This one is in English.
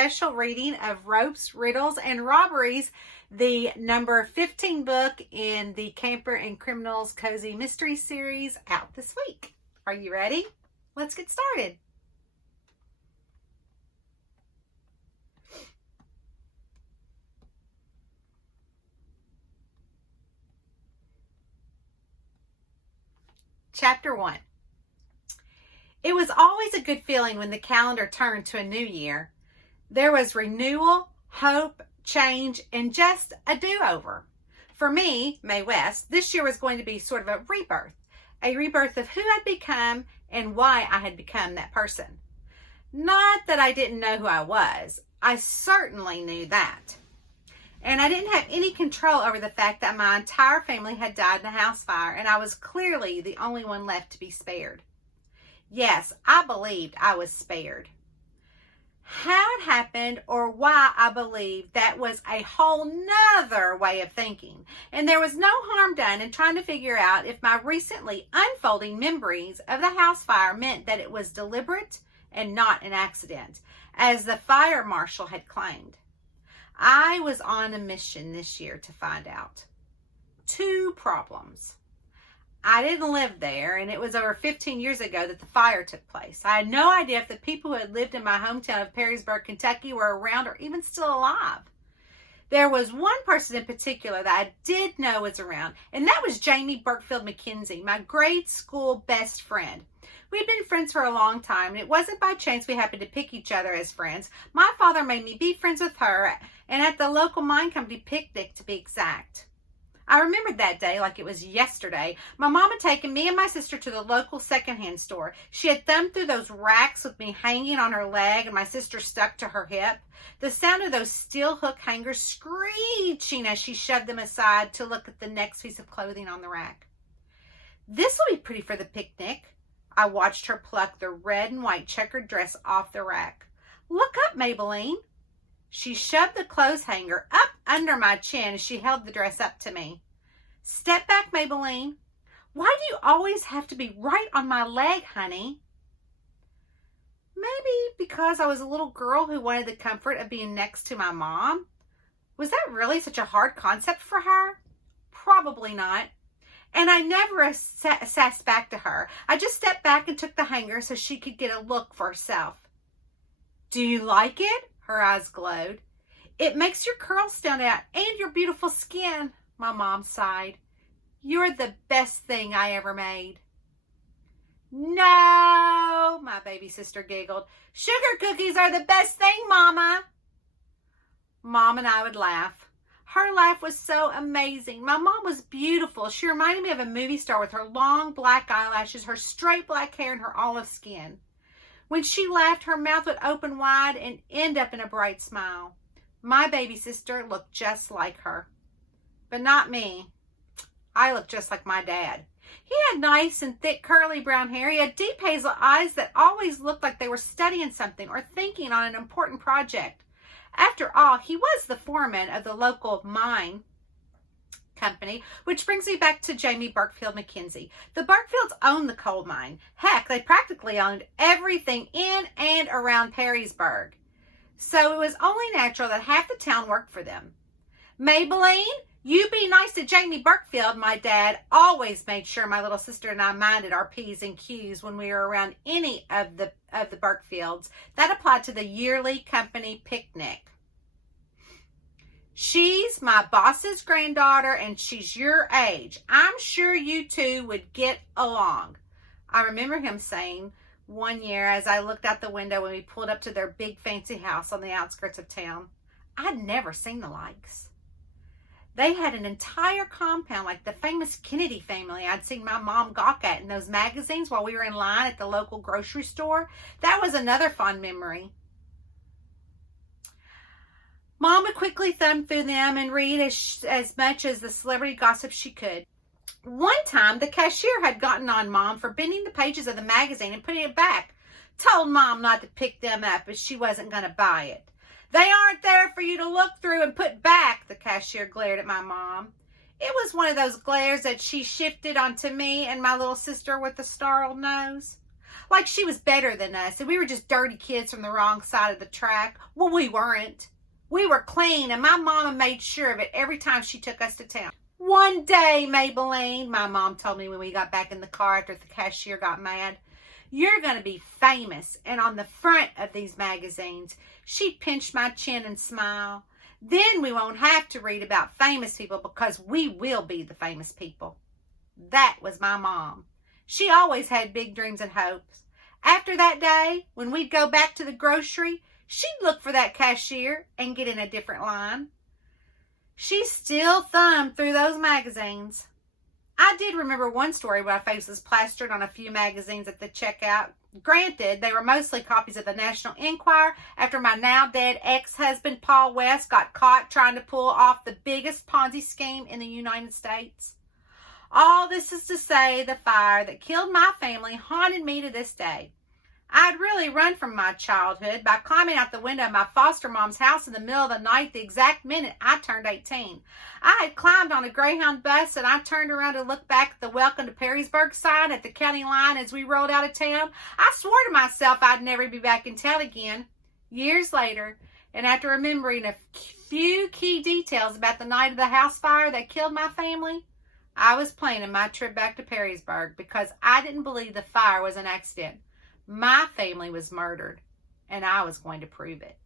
special reading of Ropes, Riddles, and Robberies, the number 15 book in the Camper and Criminals Cozy Mystery Series, out this week. Are you ready? Let's get started. Chapter 1. It was always a good feeling when the calendar turned to a new year. There was renewal, hope, change, and just a do-over. For me, Mae West, this year was going to be sort of a rebirth of who I'd become and why I had become that person. Not that I didn't know who I was. I certainly knew that. And I didn't have any control over the fact that my entire family had died in a house fire, and I was clearly the only one left to be spared. Yes, I believed I was spared. How it happened or why I believed that was a whole nother way of thinking. And there was no harm done in trying to figure out if my recently unfolding memories of the house fire meant that it was deliberate and not an accident, as the fire marshal had claimed. I was on a mission this year to find out. 2 problems. I didn't live there, and it was over 15 years ago that the fire took place. I had no idea if the people who had lived in my hometown of Perrysburg, Kentucky were around or even still alive. There was one person in particular that I did know was around, and that was Jamie Burkfield McKenzie, my grade school best friend. We'd been friends for a long time, and it wasn't by chance we happened to pick each other as friends. My father made me be friends with her, and at the local mine company picnic, to be exact. I remembered that day like it was yesterday. My mom had taken me and my sister to the local secondhand store. She had thumbed through those racks with me hanging on her leg and my sister stuck to her hip. The sound of those steel hook hangers screeching as she shoved them aside to look at the next piece of clothing on the rack. This will be pretty for the picnic. I watched her pluck the red and white checkered dress off the rack. Look up, Maybelline. She shoved the clothes hanger up under my chin as she held the dress up to me. Step back, Maybelline. Why do you always have to be right on my leg, honey? Maybe because I was a little girl who wanted the comfort of being next to my mom. Was that really such a hard concept for her? Probably not. And I never sassed back to her. I just stepped back and took the hanger so she could get a look for herself. Do you like it? Her eyes glowed. It makes your curls stand out and your beautiful skin, my mom sighed. You're the best thing I ever made. No, my baby sister giggled. Sugar cookies are the best thing, Mama. Mom and I would laugh. Her laugh was so amazing. My mom was beautiful. She reminded me of a movie star with her long black eyelashes, her straight black hair, and her olive skin. When she laughed, her mouth would open wide and end up in a bright smile. My baby sister looked just like her. But not me. I looked just like my dad. He had nice and thick curly brown hair. He had deep hazel eyes that always looked like they were studying something or thinking on an important project. After all, he was the foreman of the local mine company, which brings me back to Jamie Burkfield McKenzie. The Burkfields owned the coal mine. Heck, they practically owned everything in and around Perrysburg. So it was only natural that half the town worked for them. Maybelline, you be nice to Jamie Burkfield. My dad always made sure my little sister and I minded our P's and Q's when we were around any of the Burkfields. That applied to the yearly company picnic. She's my boss's granddaughter, and she's your age. I'm sure you two would get along. I remember him saying one year as I looked out the window when we pulled up to their big fancy house on the outskirts of town. I'd never seen the likes. They had an entire compound like the famous Kennedy family I'd seen my mom gawk at in those magazines while we were in line at the local grocery store. That was another fond memory. Mom would quickly thumb through them and read as much as the celebrity gossip she could. One time, the cashier had gotten on Mom for bending the pages of the magazine and putting it back. Told Mom not to pick them up if she wasn't going to buy it. They aren't there for you to look through and put back, the cashier glared at my mom. It was one of those glares that she shifted onto me and my little sister with the startled nose. like she was better than us and we were just dirty kids from the wrong side of the track. Well, we weren't. We were clean, and my mama made sure of it every time she took us to town. One day, Maybelline, my mom told me when we got back in the car after the cashier got mad, you're going to be famous and on the front of these magazines. She pinched my chin and smiled. Then we won't have to read about famous people because we will be the famous people. That was my mom. She always had big dreams and hopes. After that day, when we'd go back to the grocery, she'd look for that cashier and get in a different line. She still thumbed through those magazines. I did remember one story where my face was plastered on a few magazines at the checkout. Granted, they were mostly copies of the National Enquirer after my now dead ex-husband Paul West got caught trying to pull off the biggest Ponzi scheme in the United States. All this is to say the fire that killed my family haunted me to this day. I'd really run from my childhood by climbing out the window of my foster mom's house in the middle of the night the exact minute I turned 18. I had climbed on a Greyhound bus and I turned around to look back at the Welcome to Perrysburg sign at the county line as we rolled out of town. I swore to myself I'd never be back in town again. Years later, and after remembering a few key details about the night of the house fire that killed my family, I was planning my trip back to Perrysburg because I didn't believe the fire was an accident. My family was murdered, and I was going to prove it.